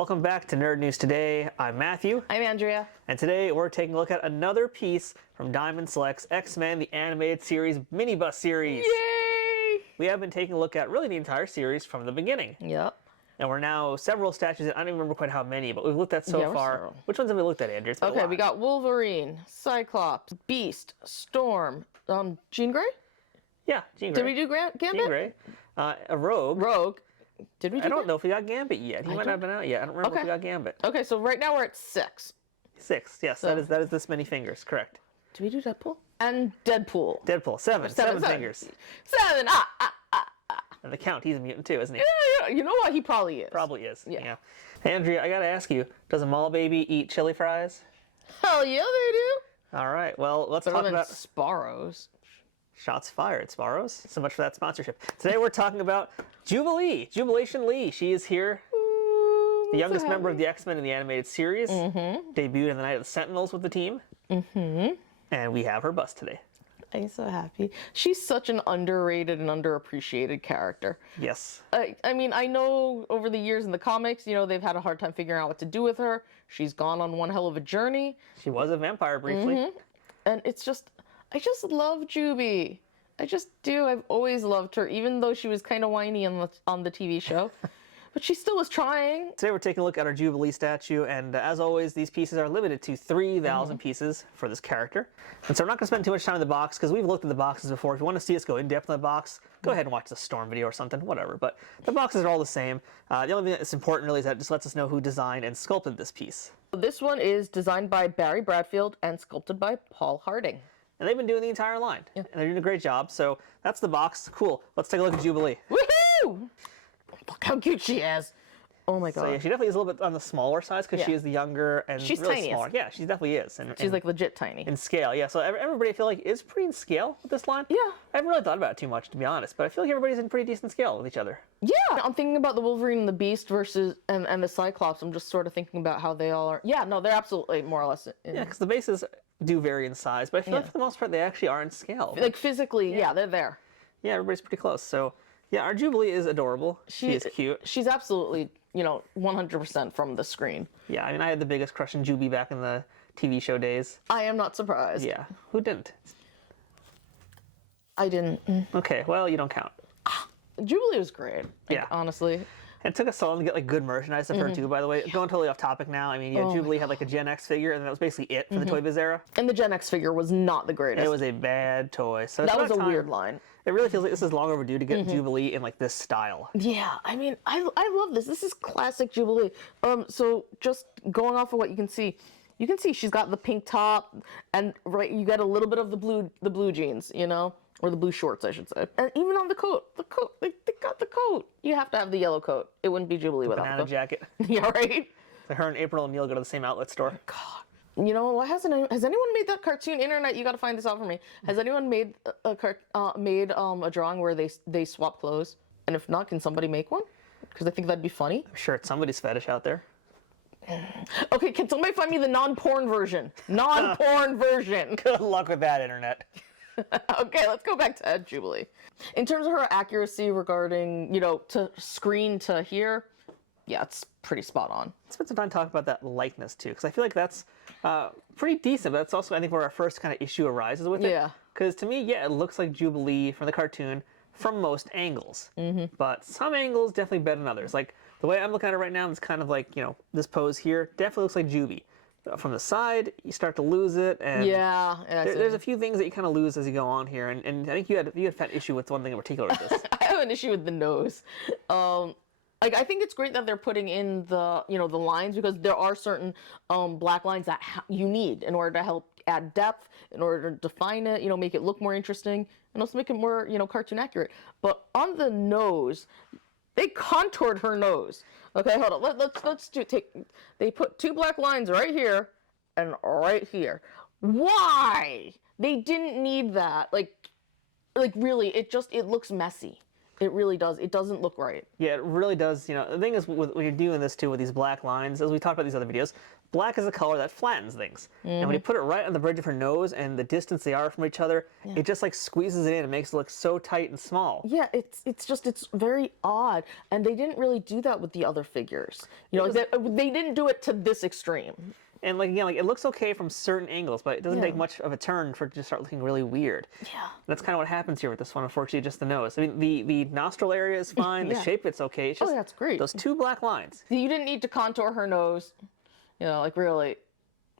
Welcome back to Nerd News Today. I'm Matthew. I'm Andrea. And today we're taking a look at another piece from Diamond Select's X-Men The Animated Series Minibus series. Yay! We have been taking a look at really the entire series from the beginning. Yep. And we're now several statues, I don't even remember quite how many, but we've looked at so far. Several. Which ones have we looked at, Andrew? It's been a Okay, lot. we got Wolverine, Cyclops, Beast, Storm, Jean Grey? Yeah, Jean Grey. Did we do Gambit? Jean Grey. A Rogue. Rogue. Did we do I don't know if we got Gambit yet. He might not have been out yet. I don't remember if we got Gambit. Okay, so right now we're at 6. 6, yes. That is this many fingers, correct. Did we do Deadpool? And Deadpool. Deadpool, 7 fingers. 7! And the Count, he's a mutant too, isn't he? Yeah, you know what? He probably is. Probably is. Yeah. Hey, Andrea, I gotta ask you, does a mall baby eat chili fries? Hell yeah, they do. All right, well, let's talk about Sparrows. shots fired, Sparrows. So much for that sponsorship. Today we're talking about Jubilee, Jubilation Lee. She is here, the youngest member of the X-Men in the animated series. Debuted in the Night of the Sentinels with the team. And we have her bust today. I'm so happy. She's such an underrated and underappreciated character. Yes. I mean, I know over the years in the comics, you know, they've had a hard time figuring out what to do with her. She's gone on one hell of a journey. She was a vampire briefly. And it's just, I just love Juby. I just do. I've always loved her, even though she was kind of whiny on the TV show. But she still was trying. Today we're taking a look at our Jubilee statue, and as always, these pieces are limited to 3,000 pieces for this character. And so we're not going to spend too much time in the box, because we've looked at the boxes before. If you want to see us go in-depth in the box, go ahead and watch the Storm video or something, whatever. But the boxes are all the same. The only thing that's important really is that it just lets us know who designed and sculpted this piece. This one is designed by Barry Bradfield and sculpted by Paul Harding. And they've been doing the entire line. And they're doing a great job. So that's the box. Cool. Let's take a look at Jubilee. Woohoo! Look how cute she is. Oh my god. So yeah, she definitely is a little bit on the smaller side because she is the younger and she's really tiniest. smaller. Yeah, she definitely is. She's like legit tiny. In scale, yeah. So everybody I feel like is pretty in scale with this line. Yeah. I haven't really thought about it too much, to be honest, but I feel like everybody's in pretty decent scale with each other. Yeah, I'm thinking about the Wolverine and the Beast versus and the Cyclops. I'm just sort of thinking about how they all are. Yeah, no, they're absolutely more or less. Yeah, because the bases do vary in size, but I feel like for the most part they actually are in scale. Like physically, yeah, they're there. Yeah, everybody's pretty close. So yeah, our Jubilee is adorable. She is cute. She's absolutely, you know, 100% from the screen. Yeah, I mean, I had the biggest crush on Juby back in the TV show days. I am not surprised. Yeah, who didn't? I didn't. Okay, well, you don't count. Jubilee was great. Like, Yeah. honestly. And it took us so long to get like good merchandise of her too, by the way. Going totally off topic now. I mean, yeah, Jubilee had like a Gen X figure, and that was basically it for the Toy Biz era. And the Gen X figure was not the greatest. It was a bad toy. So that was a time. weird line. It really feels like this is long overdue to get Jubilee in like this style. Yeah, I mean, I love this. This is classic Jubilee. So just going off of what you can see she's got the pink top, and you get a little bit of the blue jeans, you know, or the blue shorts, I should say. And even on the coat, they got the coat. You have to have the yellow coat. It wouldn't be Jubilee without Banana the coat. jacket. Yeah, right. So her and April and Neil go to the same outlet store. God, you know what? Has anyone made that cartoon? Internet, you got to find this out for me. Has anyone made a drawing where they swap clothes? And if not, can somebody make one? Because I think that'd be funny. I'm sure it's somebody's fetish out there. Okay, can somebody find me the non-porn version? Non-porn version. Good luck with that, internet. Okay, let's go back to Jubilee. In terms of her accuracy regarding, you know, to screen to here, yeah, it's pretty spot on. Let's spend some time talking about that likeness too, because I feel like that's pretty decent, but that's also, I think, where our first kind of issue arises with it. Yeah. Because to me, yeah, it looks like Jubilee from the cartoon from most angles. But some angles definitely better than others. Like, the way I'm looking at it right now, it's kind of like, you know, this pose here definitely looks like Juby. From the side, you start to lose it, and there's a few things that you kind of lose as you go on here, and I think you had an issue with one thing in particular with this. I have an issue with the nose. Like, I think it's great that they're putting in the, you know, the lines, because there are certain black lines that you need in order to help add depth, in order to define it, you know, make it look more interesting, and also make it more, you know, cartoon accurate. But on the nose, they contoured her nose. Okay, hold on. They put 2 black lines right here and right here. Why? They didn't need that. Like really, it looks messy. It really does. It doesn't look right. Yeah, it really does. You know, the thing is, when you're doing this too with these black lines, as we talked about these other videos, black is a color that flattens things. And when you put it right on the bridge of her nose and the distance they are from each other, it just like squeezes it in and makes it look so tight and small. Yeah, it's very odd, and they didn't really do that with the other figures. You know, they didn't do it to this extreme. And like again, like it looks okay from certain angles, but it doesn't take much of a turn for it to start looking really weird. Yeah. That's kind of what happens here with this one, unfortunately, just the nose. I mean, the nostril area is fine, the shape it's okay. It's just that's great. those two black lines. You didn't need to contour her nose. You know, like really,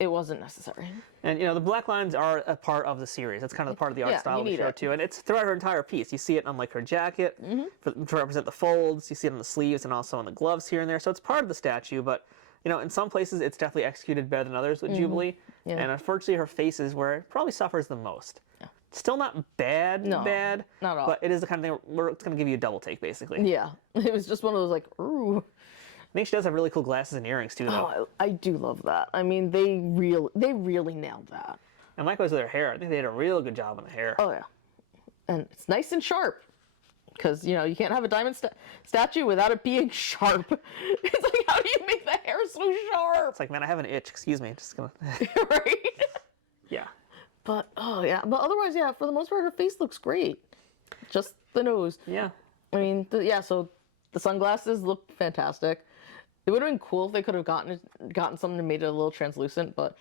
it wasn't necessary. And you know, the black lines are a part of the series. That's kind of part of the art style of the show too. And it's throughout her entire piece. You see it on like her jacket to represent the folds. You see it on the sleeves and also on the gloves here and there. So it's part of the statue, but you know, in some places it's definitely executed better than others with Jubilee. Yeah. And unfortunately, her face is where it probably suffers the most. Yeah. Still not bad, not at all. But it is the kind of thing where it's going to give you a double take, basically. Yeah, it was just one of those like, ooh. I think she does have really cool glasses and earrings too, though. Oh, I do love that. I mean, they really nailed that. And likewise with her hair, I think they did a real good job on the hair. Oh yeah, and it's nice and sharp. Because, you know, you can't have a diamond statue without it being sharp. It's like, how do you make the hair so sharp? It's like, man, I have an itch. Excuse me. Just gonna. Right? Yeah. But, oh, yeah. But otherwise, yeah, for the most part, her face looks great. Just the nose. Yeah. I mean, so the sunglasses look fantastic. It would have been cool if they could have gotten something and made it a little translucent, but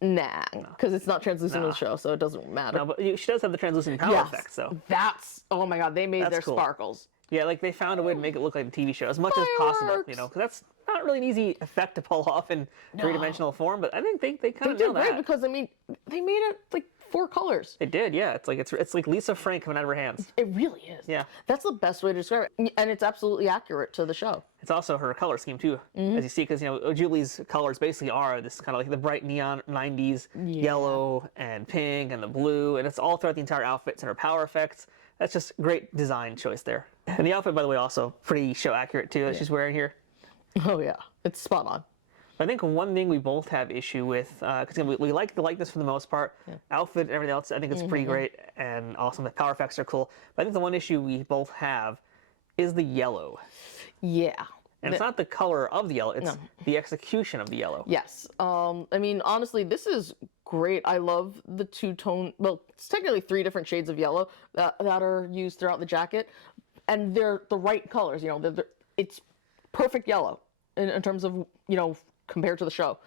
nah, because it's not translucent in the show, so it doesn't matter. No, but she does have the translucent power effect, so. That's, oh my god, they made their cool. sparkles. Yeah, like they found a way to make it look like the TV show as much as possible, you know, because that's not really an easy effect to pull off in three-dimensional form, but I think they kind of did nailed great that. because, I mean, they made it like 4 colors. It did, yeah. It's like Lisa Frank coming out of her hands. It really is. Yeah. That's the best way to describe it, and it's absolutely accurate to the show. It's also her color scheme too, as you see, because you know Jubilee's colors basically are this kind of like the bright neon '90s yellow and pink and the blue, and it's all throughout the entire outfits and her power effects. That's just great design choice there. And the outfit, by the way, also pretty show accurate too that she's wearing here. Oh yeah, it's spot on. I think one thing we both have issue with, because we like the likeness for the most part, outfit and everything else, I think it's pretty great and awesome. The power effects are cool. But I think the one issue we both have is the yellow. Yeah. And it's not the color of the yellow, it's the execution of the yellow. Yes. I mean, honestly, this is great. I love the two-tone, well, it's technically 3 different shades of yellow that are used throughout the jacket. And they're the right colors, you know, it's perfect yellow in terms of, you know, compared to the show.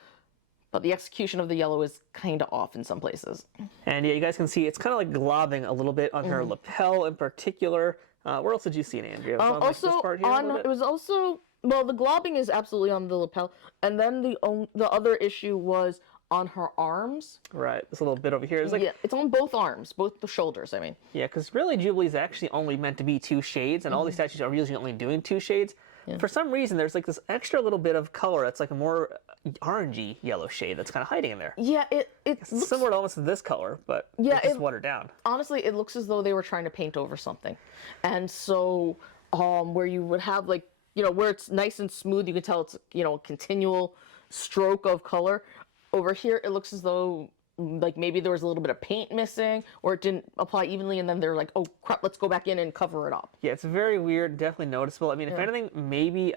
But the execution of the yellow is kind of off in some places. And yeah, you guys can see it's kind of like globbing a little bit on her lapel in particular. Where else did you see it, Andrea? It was on, like, this part here it was also, well, the globbing is absolutely on the lapel. And then the other issue was on her arms. Right, this little bit over here. It's like, yeah, it's on both arms, both the shoulders, I mean. Yeah, because really Jubilee's actually only meant to be 2 shades, and all these statues are usually only doing 2 shades. Yeah. For some reason, there's like this extra little bit of color that's like a more orangey yellow shade that's kind of hiding in there. Yeah, it looks similar to almost to this color, but it's just watered down. Honestly, it looks as though they were trying to paint over something. And so, where you would have like, you know, where it's nice and smooth, you can tell it's, you know, a continual stroke of color. Over here, it looks as though like maybe there was a little bit of paint missing, or it didn't apply evenly, and then they're like, oh crap, let's go back in and cover it up. Yeah, it's very weird, definitely noticeable. I mean, if anything, maybe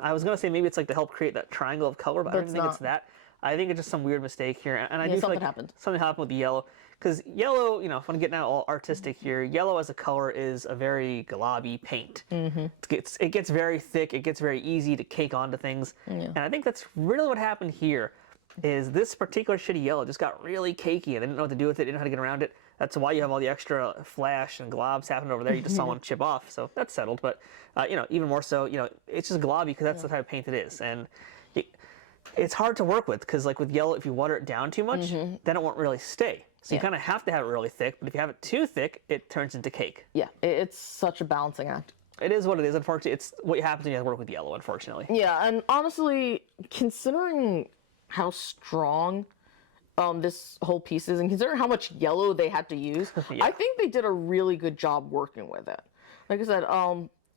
I was gonna say maybe it's like to help create that triangle of color, but I don't think it's that. I think it's just some weird mistake here, and I do feel like something happened with the yellow, because yellow, you know, if I'm getting out all artistic here, yellow as a color is a very globby paint. It gets very thick, it gets very easy to cake onto things, and I think that's really what happened here. Is this particular shitty yellow just got really cakey and they didn't know what to do with it, didn't know how to get around it. That's why you have all the extra flash and globs happening over there. You just saw one chip off, so that's settled. But, you know, even more so, you know, it's just globby because that's the type of paint it is. And it's hard to work with because, like with yellow, if you water it down too much, then it won't really stay. So you kind of have to have it really thick, but if you have it too thick, it turns into cake. Yeah, it's such a balancing act. It is what it is, unfortunately. It's what happens when you have to work with yellow, unfortunately. Yeah, and honestly, considering how strong this whole piece is, and considering how much yellow they had to use, I think they did a really good job working with it. Like I said,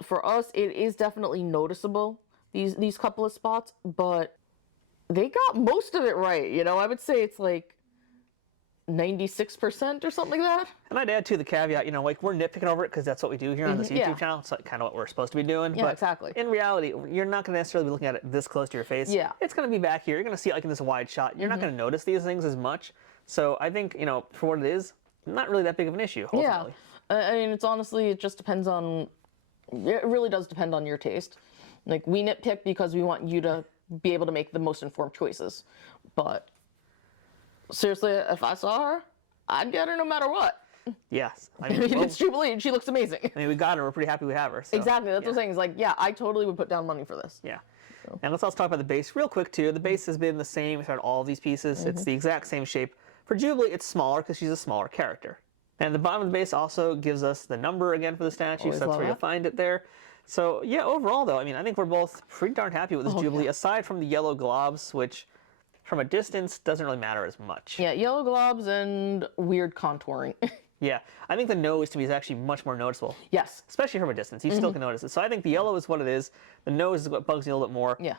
for us, it is definitely noticeable, these couple of spots, but they got most of it right. You know, I would say it's like 96% or something like that. And I'd add to the caveat, like we're nitpicking over it because that's what we do here on this YouTube yeah. channel. It's like kind of what we're supposed to be doing. Yeah, but exactly. in reality, you're not going to necessarily be looking at it this close to your face. Yeah. It's going to be back here. You're going to see it like in this wide shot. You're not going to notice these things as much. So I think, for what it is, not really that big of an issue, ultimately. Yeah. I mean, it's honestly, it just depends on, it really does depend on your taste. Like, we nitpick because we want you to be able to make the most informed choices. But seriously, if I saw her, I'd get her no matter what. Yes. I mean, it's Jubilee and she looks amazing. I mean, we got her. We're pretty happy we have her. So, Exactly. That's what I'm saying. It's like, yeah, I totally would put down money for this. Yeah. So. And let's also talk about the base real quick, too. The base has been the same throughout all of these pieces. It's the exact same shape. For Jubilee, it's smaller because she's a smaller character. And the bottom of the base also gives us the number again for the statue, Always so that's where you'll find it there. So, yeah, overall, though, I mean, I think we're both pretty darn happy with this Jubilee, aside from the yellow globs, which from a distance doesn't really matter as much. Yeah, yellow globs and weird contouring. Yeah, I think the nose to me is actually much more noticeable. Yes. Especially from a distance. You still can notice it. So I think the yellow is what it is. The nose is what bugs me a little bit more. Yeah.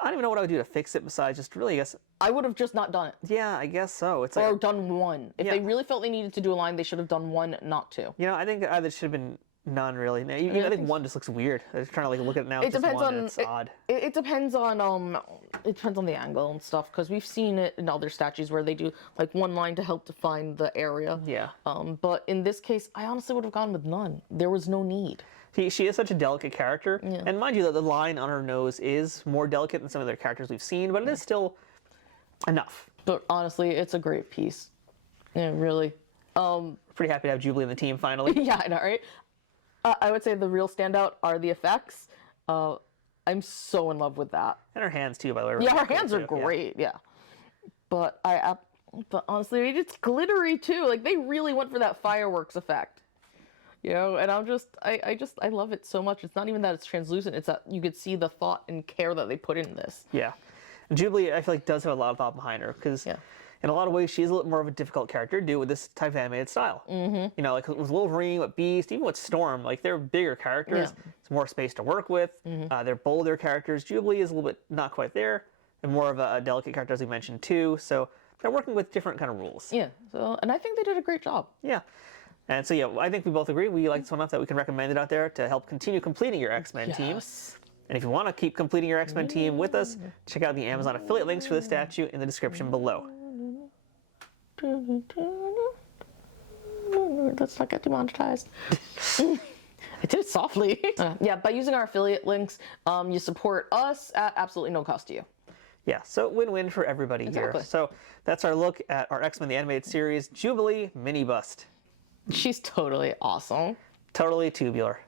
I don't even know what I would do to fix it besides just really, I guess. I would have just not done it. Yeah, I guess so. It's Or like, done one. If they really felt they needed to do a line, they should have done one, not two. I think either should have been none, really. I think one just looks weird. I'm just trying to look at it now. It depends on. It's odd. It depends on it depends on the angle and stuff, because we've seen it in other statues where they do like one line to help define the area. Yeah. But in this case, I honestly would have gone with none. There was no need. She is such a delicate character, and mind you, that the line on her nose is more delicate than some of the characters we've seen, but it is still enough. But honestly, it's a great piece. Yeah, really. Pretty happy to have Jubilee in the team finally. Yeah, I know, right? I would say the real standout are the effects. I'm so in love with that. And her hands too, by the way. Yeah, her hands are great. Yeah. But but honestly, it's glittery too. Like, they really went for that fireworks effect. And I love it so much. It's not even that it's translucent. It's that you could see the thought and care that they put in this. Yeah. And Jubilee, I feel like, does have a lot of thought behind her, because in a lot of ways, she's a little more of a difficult character to do with this type of animated style. Mm-hmm. Like with Wolverine, with Beast, even with Storm, like, they're bigger characters. Yeah. It's more space to work with. Mm-hmm. They're bolder characters. Jubilee is a little bit not quite there, and more of a delicate character, as we mentioned, too. So they're working with different kind of rules. Yeah. And I think they did a great job. Yeah. And so, yeah, I think we both agree. We like this one enough that we can recommend it out there to help continue completing your X-Men team. And if you want to keep completing your X-Men team with us, check out the Amazon affiliate links for the statue in the description below. Let's not get demonetized. I did it softly. Yeah, by using our affiliate links, you support us at absolutely no cost to you. Yeah, so win-win for everybody here. So that's our look at our X-Men the Animated Series Jubilee mini bust. She's totally awesome. Totally tubular.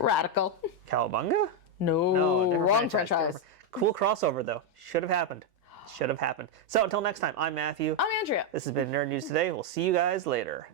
Radical. Cowabunga? No, wrong franchise. Cool crossover, though. Should have happened. Should have happened. So until next time, I'm Matthew. I'm Andrea. This has been Nerd News Today. We'll see you guys later.